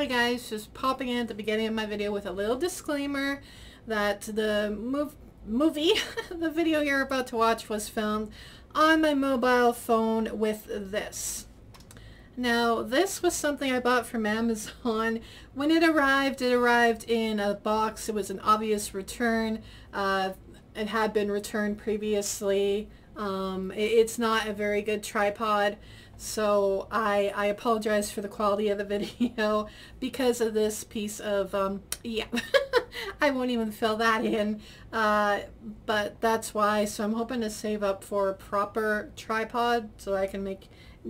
Hi guys, just popping in at the beginning of my video with a little disclaimer that the movie, the video you're about to watch was filmed on my mobile phone with this. Now, this was something I bought from Amazon. When it arrived in a box. It was an obvious return. It had been returned previously. It's not a very good tripod, so I apologize for the quality of the video because of this piece of, yeah, I won't even fill that in, but that's why. So I'm hoping to save up for a proper tripod so I can make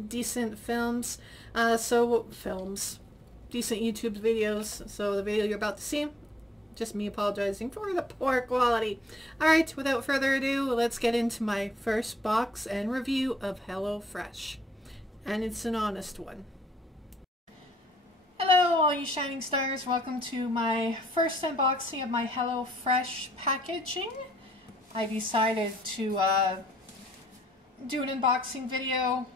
decent films, decent YouTube videos. So the video you're about to see, just me apologizing for the poor quality. Alright, without further ado, let's get into my first box and review of HelloFresh. And it's an honest one. Hello all you shining stars, welcome to my first unboxing of my HelloFresh packaging. I decided to do an unboxing video,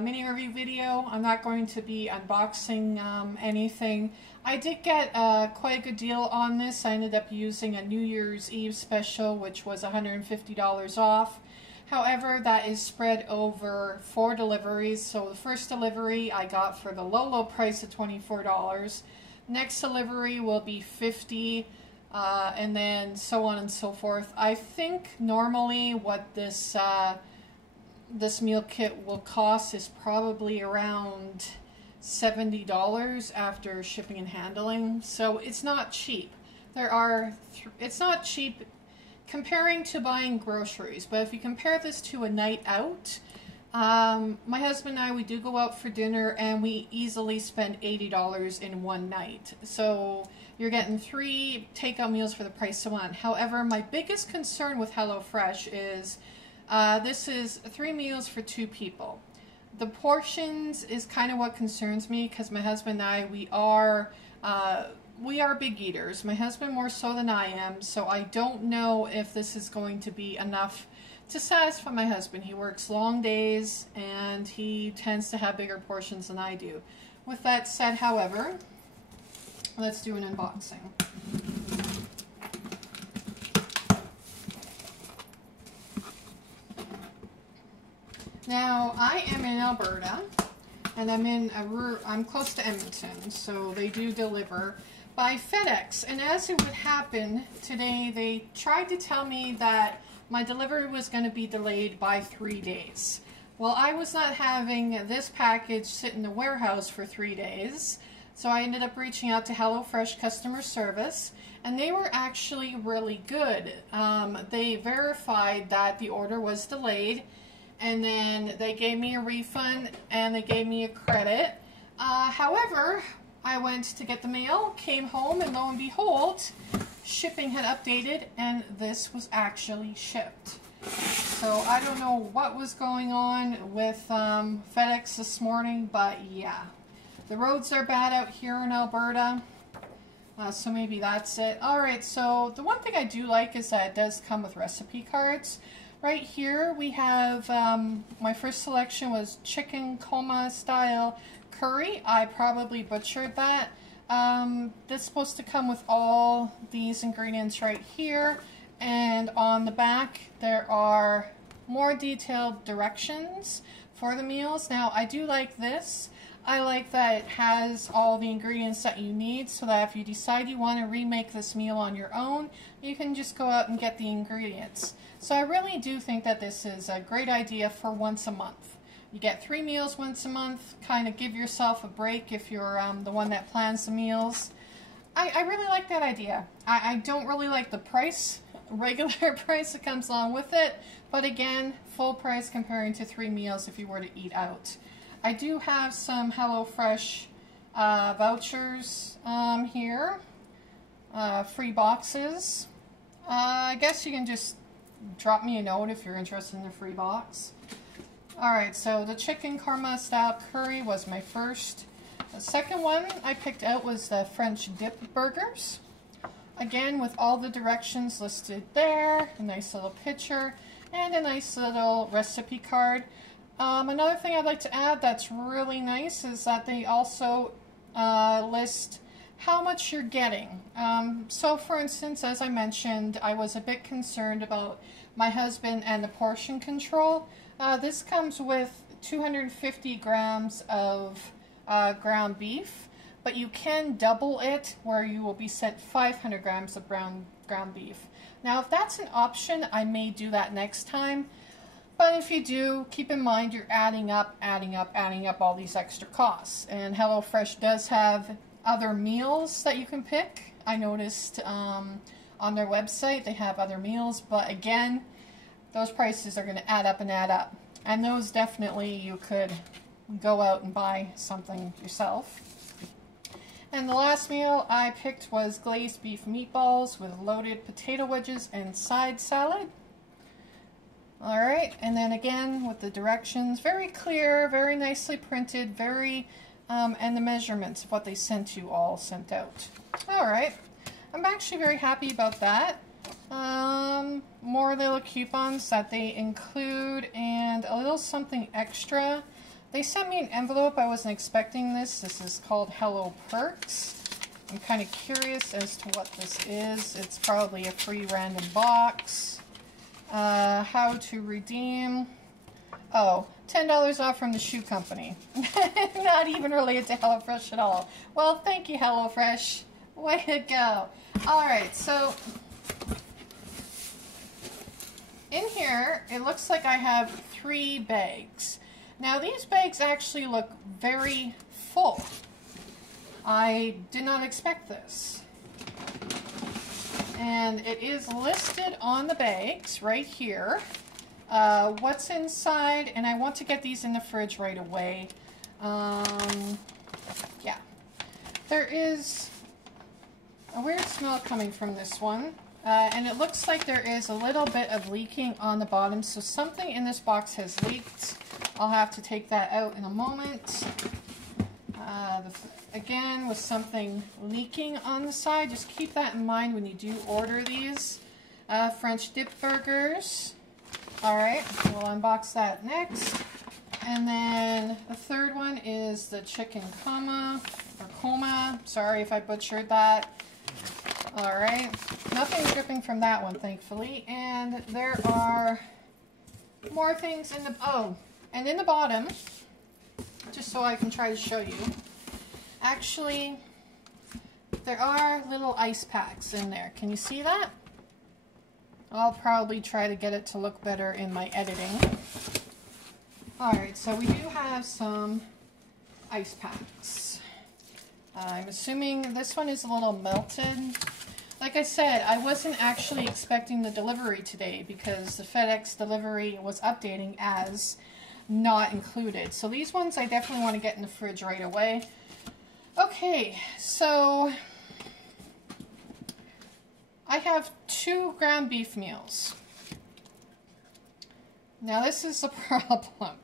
mini review video. I'm not going to be unboxing anything. I did get quite a good deal on this. I ended up using a New Year's Eve special, which was $150 off. However, that is spread over 4 deliveries. So the first delivery I got for the low price of $24. Next delivery will be $50, and then so on and so forth. I think normally what this this meal kit will cost is probably around $70 after shipping and handling, so it's not cheap. It's not cheap comparing to buying groceries, but if you compare this to a night out, my husband and I, we do go out for dinner and we easily spend $80 in one night. So you're getting 3 takeout meals for the price of 1. However, my biggest concern with HelloFresh is this is 3 meals for 2 people. The portions is kind of what concerns me because my husband and I, we are big eaters. My husband more so than I am, so I don't know if this is going to be enough to satisfy my husband. He works long days and he tends to have bigger portions than I do. With that said, however, let's do an unboxing. Now, I am in Alberta, and I'm close to Edmonton, so they do deliver by FedEx. And as it would happen today, they tried to tell me that my delivery was going to be delayed by 3 days. Well, I was not having this package sit in the warehouse for 3 days, so I ended up reaching out to HelloFresh customer service, and they were actually really good. They verified that the order was delayed, and then they gave me a refund and they gave me a credit. However, I went to get the mail, came home, and lo and behold, shipping had updated and this was actually shipped. So I don't know what was going on with FedEx this morning, but yeah. The roads are bad out here in Alberta, so maybe that's it. Alright, so the one thing I do like is that it does come with recipe cards. Right here we have, my first selection was chicken coma style curry. I probably butchered that. This is supposed to come with all these ingredients right here, and on the back there are more detailed directions for the meals. Now, I do like this. I like that it has all the ingredients that you need, so that if you decide you want to remake this meal on your own, you can just go out and get the ingredients. So I really do think that this is a great idea for once a month. You get 3 meals once a month, kind of give yourself a break if you're the one that plans the meals. I really like that idea. I don't really like the price, regular price that comes along with it, but again, full price comparing to 3 meals if you were to eat out. I do have some HelloFresh vouchers here, free boxes. I guess you can just drop me a note if you're interested in a free box. Alright, so the chicken korma style curry was my first. The second one I picked out was the French dip burgers. Again, with all the directions listed there, a nice little picture, and a nice little recipe card. Another thing I'd like to add that's really nice is that they also list how much you're getting. So for instance, as I mentioned, I was a bit concerned about my husband and the portion control. This comes with 250 grams of ground beef, but you can double it where you will be sent 500 grams of ground beef. Now if that's an option, I may do that next time. But if you do, keep in mind you're adding up all these extra costs. And HelloFresh does have other meals that you can pick. I noticed on their website they have other meals, but again, those prices are going to add up and add up. And those definitely you could go out and buy something yourself. And the last meal I picked was glazed beef meatballs with loaded potato wedges and side salad. Alright, and then again with the directions, very clear, very nicely printed, and the measurements of what they sent you all sent out. Alright, I'm actually very happy about that. More little coupons that they include and a little something extra. They sent me an envelope. I wasn't expecting this. This is called Hello Perks. I'm kind of curious as to what this is. It's probably a free random box. How to redeem. Oh, $10 off from the shoe company. Not even related to HelloFresh at all. Well, thank you, HelloFresh. Way to go. Alright, so in here, it looks like I have 3 bags. Now, these bags actually look very full. I did not expect this. And it is listed on the bags right here. What's inside, and I want to get these in the fridge right away. Yeah. There is a weird smell coming from this one. And it looks like there is a little bit of leaking on the bottom, so something in this box has leaked. I'll have to take that out in a moment. Again, with something leaking on the side, just keep that in mind when you do order these. French dip burgers. Alright, we'll unbox that next. And then the third one is the chicken coma. Sorry if I butchered that. Alright, nothing dripping from that one, thankfully. And there are more things in the, and in the bottom, just so I can try to show you, actually, there are little ice packs in there. Can you see that? I'll probably try to get it to look better in my editing. Alright, so we do have some ice packs. I'm assuming this one is a little melted. Like I said, I wasn't actually expecting the delivery today because the FedEx delivery was updating as not included. So these ones I definitely want to get in the fridge right away. Okay, so I have 2 ground beef meals. Now this is the problem.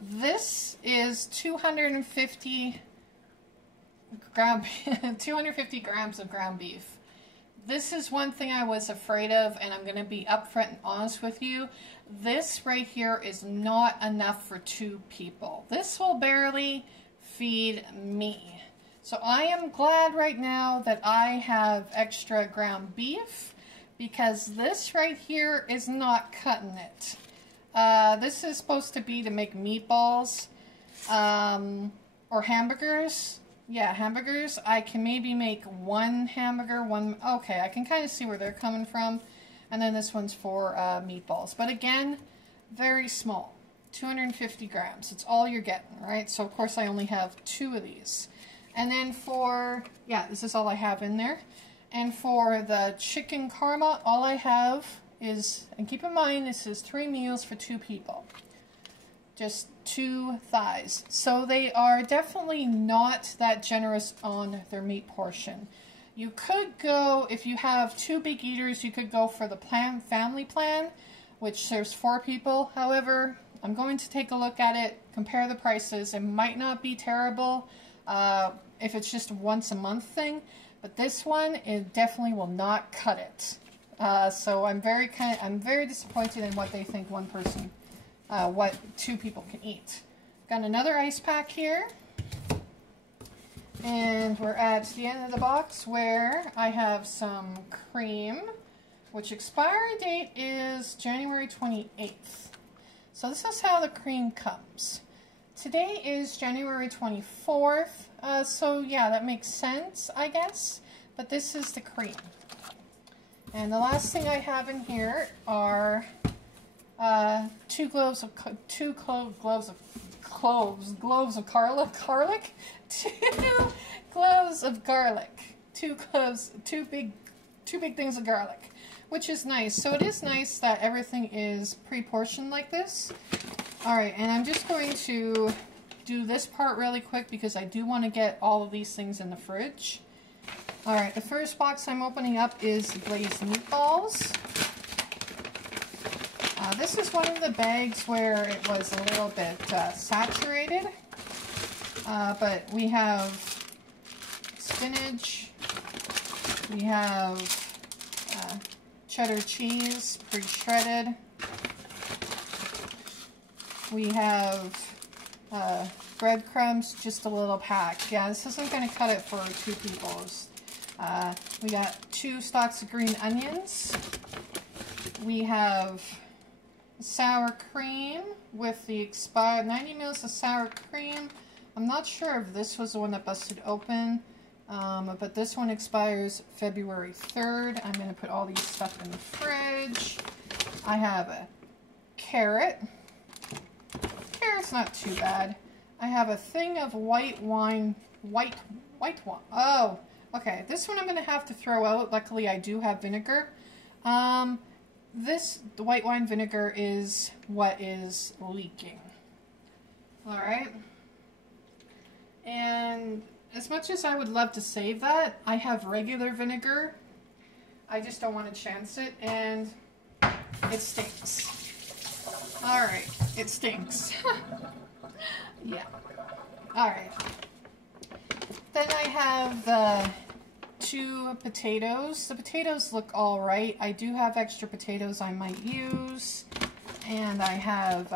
This is 250 grams of ground beef. This is one thing I was afraid of, and I'm going to be upfront and honest with you. This right here is not enough for 2 people. This will barely feed me. So I am glad right now that I have extra ground beef, because this right here is not cutting it. This is supposed to be to make meatballs or hamburgers. Yeah, hamburgers. I can maybe make 1 hamburger, okay, I can kind of see where they're coming from. And then this one's for meatballs. But again, very small. 250 grams. It's all you're getting, right? So of course I only have 2 of these. And then for, yeah, this is all I have in there. And for the chicken karma, all I have is, and keep in mind, this is 3 meals for 2 people. Just 2 thighs. So they are definitely not that generous on their meat portion. You could go, if you have 2 big eaters, you could go for the family plan, which serves 4 people. However, I'm going to take a look at it, compare the prices. It might not be terrible if it's just a once a month thing, but this one, it definitely will not cut it. So I'm very disappointed in what they think one person, what 2 people can eat. Got another ice pack here. And we're at the end of the box where I have some cream, which expiry date is January 28th. So this is how the cream comes. Today is January 24th, so yeah, that makes sense, I guess. But this is the cream. And the last thing I have in here are two cloves of garlic, 2 cloves of garlic, 2 big things of garlic, which is nice. So it is nice that everything is pre-portioned like this. All right, and I'm just going to do this part really quick because I do want to get all of these things in the fridge. All right, the first box I'm opening up is the Glazed Meatballs. This is one of the bags where it was a little bit saturated, but we have spinach, we have cheddar cheese pre-shredded, we have breadcrumbs, just a little pack. Yeah, this isn't going to cut it for 2 people. We got 2 stalks of green onions. We have sour cream with the expired 90 mils of sour cream. I'm not sure if this was the one that busted open, but this one expires February 3rd. I'm going to put all these stuff in the fridge. I have a carrot. Carrot's not too bad. I have a thing of white wine. Oh, okay. This one I'm going to have to throw out. Luckily, I do have vinegar. The white wine vinegar is what is leaking. Alright. And as much as I would love to save that, I have regular vinegar. I just don't want to chance it, and it stinks. Alright, it stinks. Yeah. Alright. Then I have the 2 potatoes. The potatoes look alright. I do have extra potatoes I might use. And I have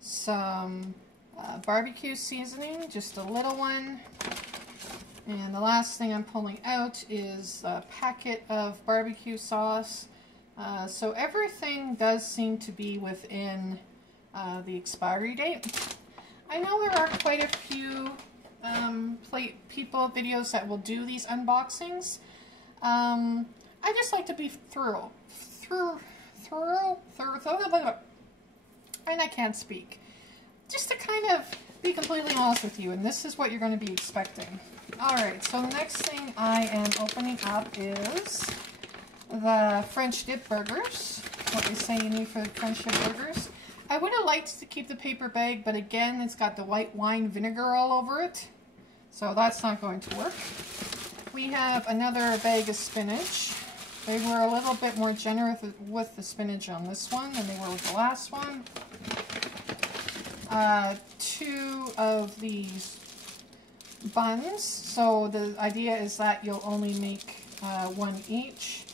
some barbecue seasoning, just a little one. And the last thing I'm pulling out is a packet of barbecue sauce. So everything does seem to be within the expiry date. I know there are quite a few videos that will do these unboxings. I just like to be thorough, and I can't speak. Just to kind of be completely honest with you, and this is what you're going to be expecting. Alright, so the next thing I am opening up is the French dip burgers. What they say you need for the French dip burgers. I would have liked to keep the paper bag, but again, it's got the white wine vinegar all over it. So that's not going to work. We have another bag of spinach. They were a little bit more generous with the spinach on this one than they were with the last one. 2 of these buns. So the idea is that you'll only make 1 each.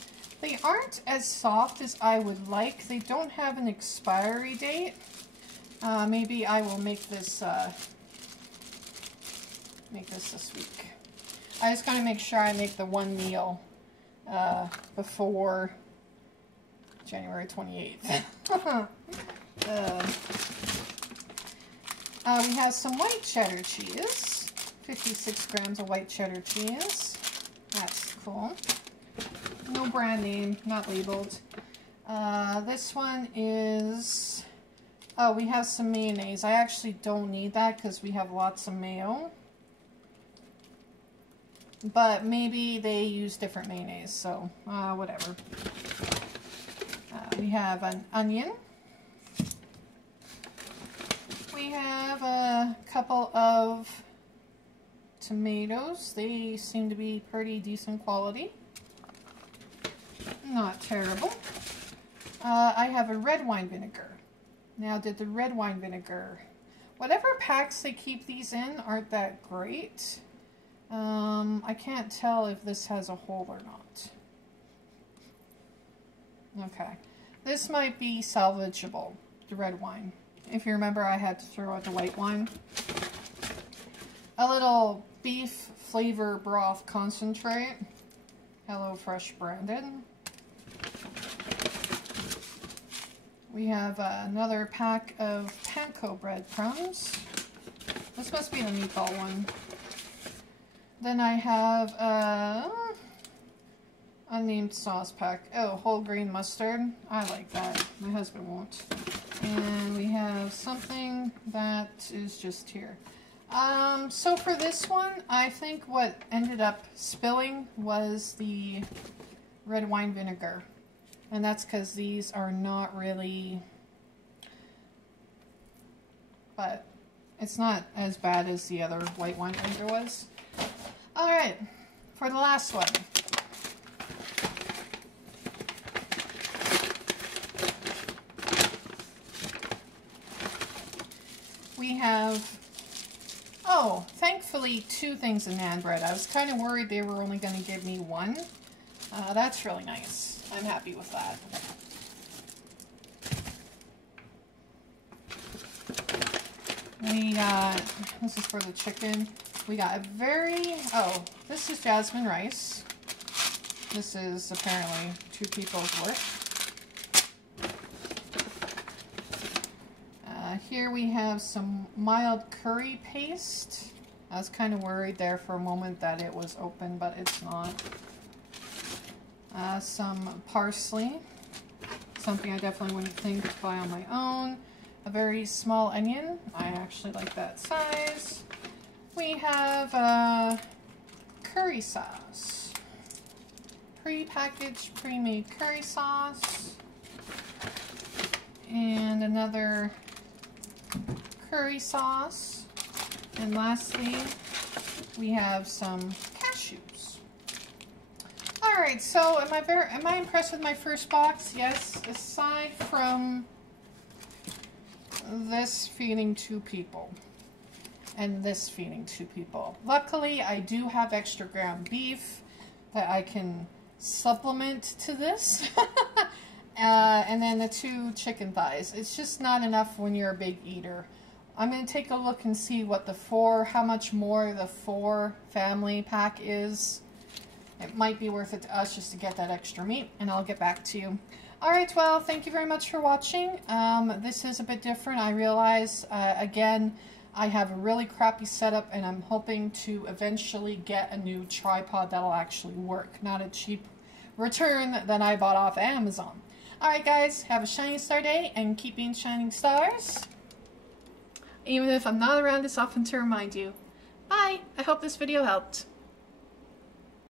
They aren't as soft as I would like. They don't have an expiry date. Maybe I will make this this week. I just gotta make sure I make the 1 meal before January 28th. We have some white cheddar cheese. 56 grams of white cheddar cheese. That's cool. No brand name, not labeled. This one is... Oh, we have some mayonnaise. I actually don't need that because we have lots of mayo. But maybe they use different mayonnaise, so whatever. We have an onion. We have a couple of tomatoes. They seem to be pretty decent quality. Not terrible. I have a red wine vinegar. Now, did the red wine vinegar... Whatever packs they keep these in aren't that great. I can't tell if this has a hole or not. Okay. This might be salvageable, the red wine. If you remember, I had to throw out the white wine. A little beef flavor broth concentrate, HelloFresh branded. We have another pack of panko breadcrumbs. This must be the meatball one. Then I have a unnamed sauce pack. Oh, whole grain mustard. I like that. My husband won't. And we have something that is just here. So for this one, I think what ended up spilling was the red wine vinegar. And that's because these are not really, but it's not as bad as the other white wine vinegar was. Alright, for the last one. We have, oh, thankfully 2 things of naan bread. I was kind of worried they were only going to give me 1. That's really nice. I'm happy with that. We got, this is for the chicken. We got a very, oh, this is jasmine rice. This is apparently 2 people's worth. Here we have some mild curry paste. I was kind of worried there for a moment that it was open, but it's not. Some parsley, something I definitely wouldn't think to buy on my own. A very small onion. I actually like that size. We have curry sauce. Pre-packaged, pre-made curry sauce. And another curry sauce. And lastly, we have some cashews. Alright, so am I impressed with my first box? Yes, aside from this feeding 2 people and this feeding 2 people. Luckily, I do have extra ground beef that I can supplement to this. And then the 2 chicken thighs. It's just not enough when you're a big eater. I'm going to take a look and see what how much more the 4 family pack is. It might be worth it to us just to get that extra meat, and I'll get back to you. Alright, well, thank you very much for watching. This is a bit different. I realize, again, I have a really crappy setup, and I'm hoping to eventually get a new tripod that'll actually work, not a cheap return that I bought off Amazon. Alright guys, have a shining star day, and keep being shining stars. Even if I'm not around this often to remind you. Bye! I hope this video helped.